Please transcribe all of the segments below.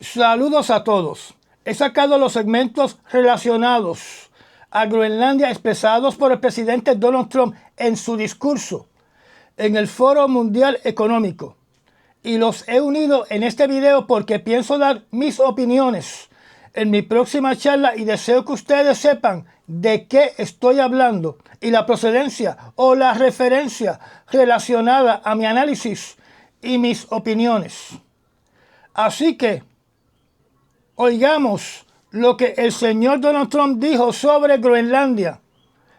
Saludos a todos. He sacado los segmentos relacionados a Groenlandia expresados por el presidente Donald Trump en su discurso en el Foro Mundial Económico y los he unido en este video porque pienso dar mis opiniones en mi próxima charla y deseo que ustedes sepan de qué estoy hablando y la procedencia o la referencia relacionada a mi análisis y mis opiniones. Así que oigamos lo que el señor Donald Trump dijo sobre Groenlandia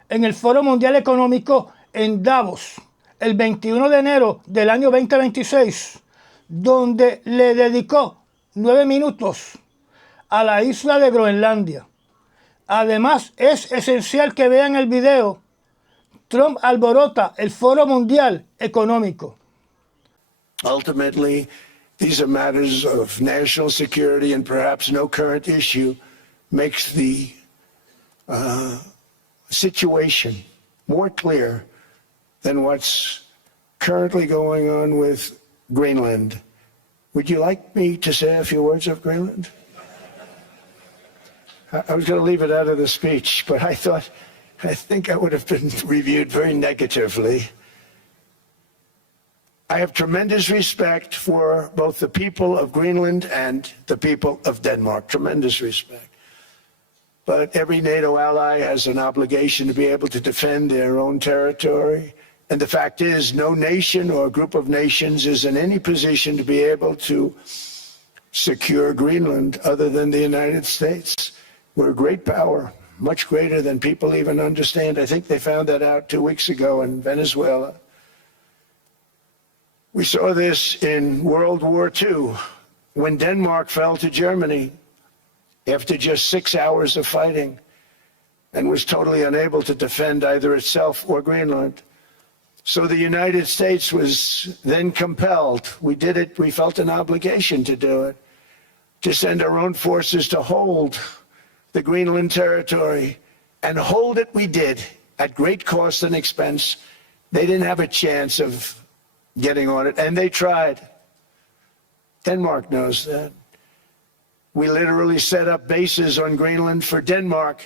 en el Foro Mundial Económico en Davos el 21 de enero del año 2026, donde le dedicó 9 minutos a la isla de Groenlandia. Además, es esencial que vean el video. Trump alborota el Foro Mundial Económico. Ultimately, these are matters of national security, and perhaps no current issue makes the situation more clear than what's currently going on with Greenland. Would you like me to say a few words of Greenland? I was going to leave it out of the speech, but I think I would have been reviewed very negatively. I have tremendous respect for both the people of Greenland and the people of Denmark, tremendous respect. But every NATO ally has an obligation to be able to defend their own territory. And the fact is, no nation or group of nations is in any position to be able to secure Greenland other than the United States. We're a great power, much greater than people even understand. I think they found that out 2 weeks ago in Venezuela. We saw this in World War II, when Denmark fell to Germany after just 6 hours of fighting and was totally unable to defend either itself or Greenland. So the United States was then compelled, we did it, we felt an obligation to do it, to send our own forces to hold the Greenland territory, and hold it we did at great cost and expense. They didn't have a chance of getting on it, and they tried. Denmark knows that. We literally set up bases on Greenland for Denmark.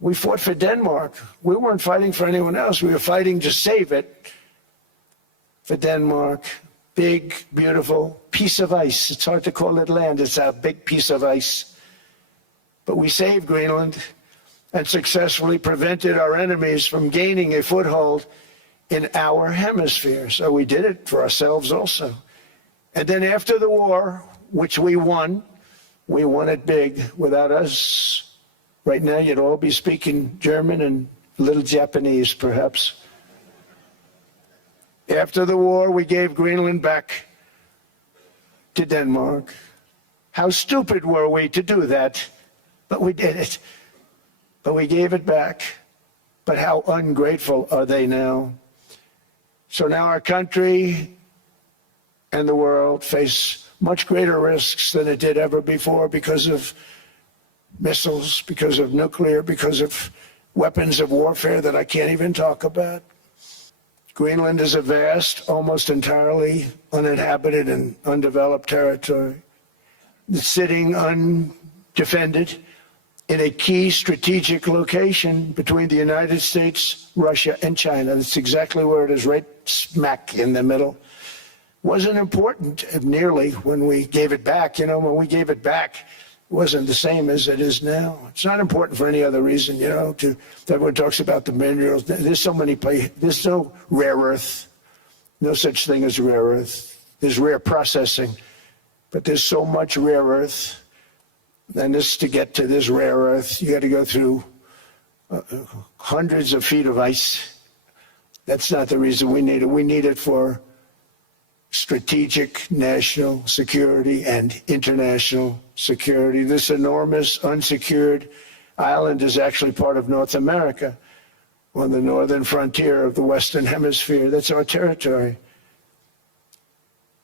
We fought for Denmark. We weren't fighting for anyone else. We were fighting to save it for Denmark. Big, beautiful piece of ice. It's hard to call it land. It's a big piece of ice. But we saved Greenland and successfully prevented our enemies from gaining a foothold in our hemisphere. So we did it for ourselves also. And then after the war, which we won it big. Without us, right now you'd all be speaking German and a little Japanese, perhaps. After the war, we gave Greenland back to Denmark. How stupid were we to do that? But we did it. But we gave it back. But how ungrateful are they now? So now our country and the world face much greater risks than it did ever before because of missiles, because of nuclear, because of weapons of warfare that I can't even talk about. Greenland is a vast, almost entirely uninhabited and undeveloped territory. It's sitting undefended in a key strategic location between the United States, Russia, and China. That's exactly where it is, right smack in the middle. Wasn't important nearly when we gave it back. You know, when we gave it back, it wasn't the same as it is now. It's not important for any other reason, you know, everyone talks about the minerals. There's so many places. There's no rare earth, no such thing as rare earth. There's rare processing, but there's so much rare earth. And this, to get to this rare earth, you got to go through hundreds of feet of ice. That's not the reason we need it. We need it for strategic national security and international security. This enormous unsecured island is actually part of North America, on the northern frontier of the Western Hemisphere. That's our territory.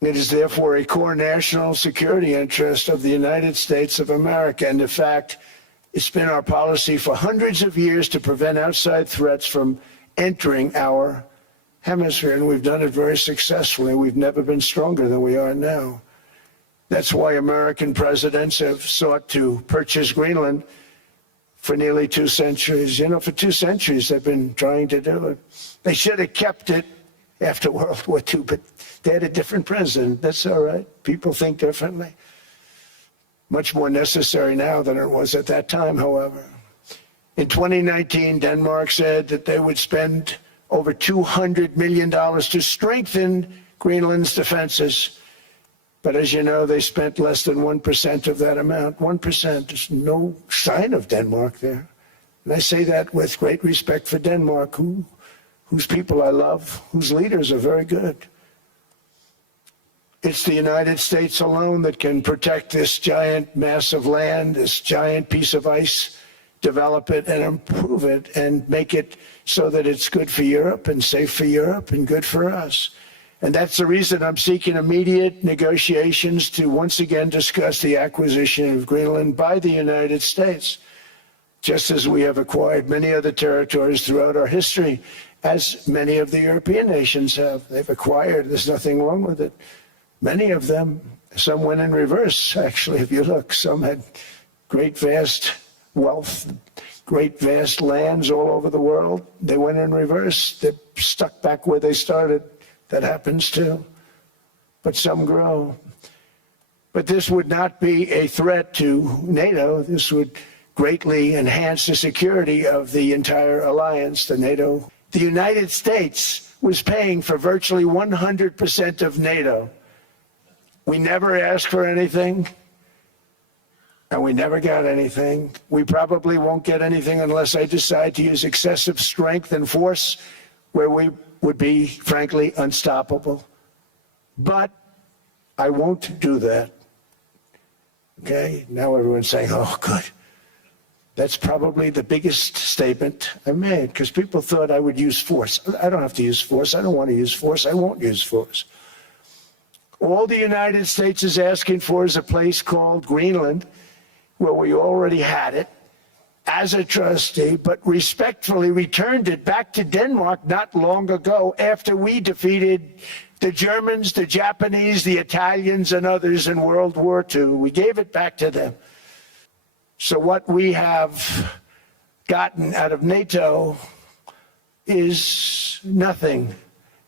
It is therefore a core national security interest of the United States of America. And in fact, it's been our policy for hundreds of years to prevent outside threats from entering our hemisphere, and we've done it very successfully. We've never been stronger than we are now. That's why American presidents have sought to purchase Greenland for nearly 2 centuries. You know, for 2 centuries they've been trying to do it. They should have kept it after World War II, but they had a different president. That's all right. People think differently. Much more necessary now than it was at that time, however. In 2019, Denmark said that they would spend over $200 million to strengthen Greenland's defenses. But as you know, they spent less than 1% of that amount. 1%. There's no sign of Denmark there. And I say that with great respect for Denmark, whose people I love, whose leaders are very good. It's the United States alone that can protect this giant mass of land, this giant piece of ice, develop it and improve it and make it so that it's good for Europe and safe for Europe and good for us. And that's the reason I'm seeking immediate negotiations to once again discuss the acquisition of Greenland by the United States, just as we have acquired many other territories throughout our history, as many of the European nations have. They've acquired, there's nothing wrong with it. Many of them, some went in reverse, actually, if you look. Some had great, vast wealth, great, vast lands all over the world. They went in reverse. They're stuck back where they started. That happens too. But some grow. But this would not be a threat to NATO. This would greatly enhance the security of the entire alliance, the NATO. The United States was paying for virtually 100% of NATO. We never asked for anything, and we never got anything. We probably won't get anything unless I decide to use excessive strength and force where we would be, frankly, unstoppable. But I won't do that. Okay? Now everyone's saying, oh, good. That's probably the biggest statement I made, because people thought I would use force. I don't have to use force. I don't want to use force. I won't use force. All the United States is asking for is a place called Greenland, where we already had it as a trustee, but respectfully returned it back to Denmark not long ago after we defeated the Germans, the Japanese, the Italians, and others in World War II. We gave it back to them. So what we have gotten out of NATO is nothing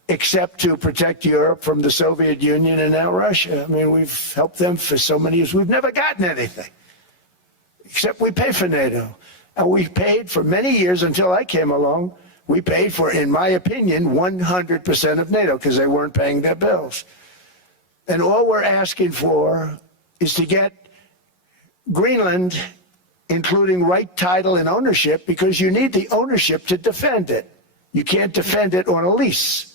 except to protect Europe from the Soviet Union and now Russia. I mean, we've helped them for so many years. We've never gotten anything, except we pay for NATO. And we paid for many years until I came along. We paid for, in my opinion, 100% of NATO because they weren't paying their bills. And all we're asking for is to get Greenland, including right title and ownership, because you need the ownership to defend it. You can't defend it on a lease.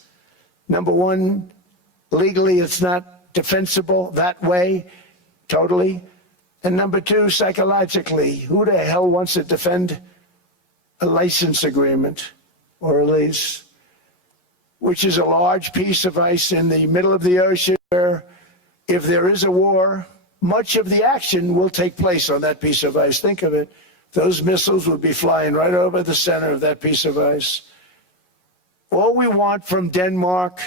Number one, legally it's not defensible that way, totally. And number two, psychologically, who the hell wants to defend a license agreement or a lease, which is a large piece of ice in the middle of the ocean where if there is a war, much of the action will take place on that piece of ice. Think of it. Those missiles would be flying right over the center of that piece of ice. All we want from Denmark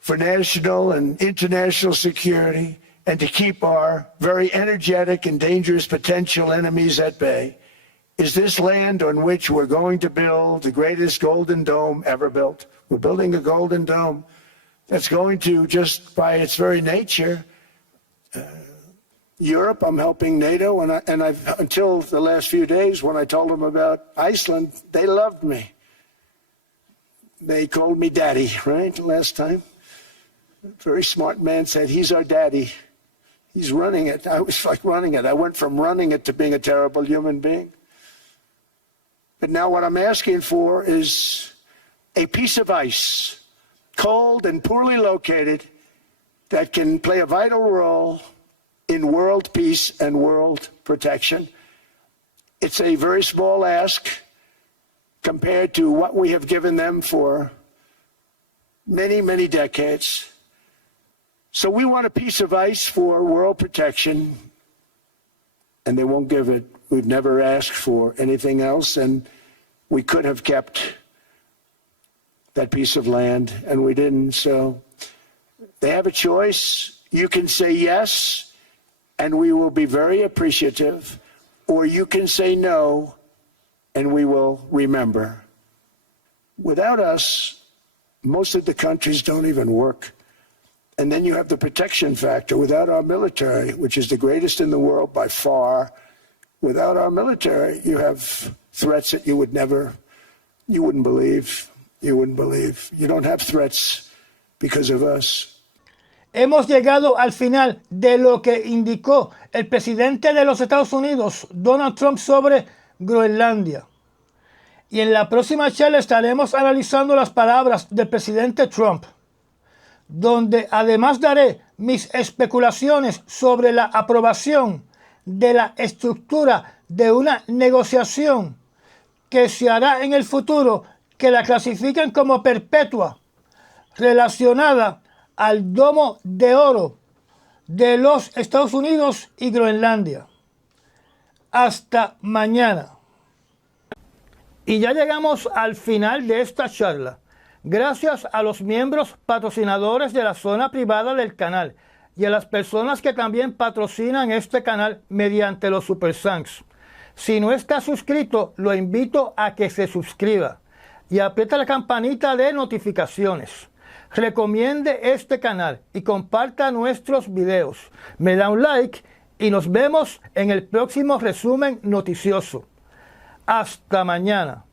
for national and international security and to keep our very energetic and dangerous potential enemies at bay is this land on which we're going to build the greatest golden dome ever built. We're building a golden dome that's going to, just by its very nature, Europe, I'm helping NATO, and I've until the last few days when I told them about Iceland, they loved me. They called me daddy, right, last time. A very smart man said, he's our daddy. He's running it. I was like running it. I went from running it to being a terrible human being. But now what I'm asking for is a piece of ice, cold and poorly located, that can play a vital role in world peace and world protection. It's a very small ask compared to what we have given them for many, many decades. So we want a piece of ice for world protection, and they won't give it. We've never asked for anything else, and we could have kept that piece of land, and we didn't. So they have a choice. You can say yes, and we will be very appreciative, or you can say no, and we will remember. Without us, most of the countries don't even work. And then you have the protection factor. Without our military, which is the greatest in the world by far, without our military, you have threats that you wouldn't believe. You don't have threats because of us. Hemos llegado al final de lo que indicó el presidente de los Estados Unidos, Donald Trump, sobre Groenlandia. Y en la próxima charla estaremos analizando las palabras del presidente Trump, donde además daré mis especulaciones sobre la aprobación de la estructura de una negociación que se hará en el futuro, que la clasifican como perpetua, relacionada al domo de oro de los Estados Unidos y Groenlandia. Hasta mañana. Y ya llegamos al final de esta charla. Gracias a los miembros patrocinadores de la zona privada del canal y a las personas que también patrocinan este canal mediante los Super Thanks. Si no está suscrito, lo invito a que se suscriba y aprieta la campanita de notificaciones. Recomiende este canal y comparta nuestros videos. Me da un like y nos vemos en el próximo resumen noticioso. Hasta mañana.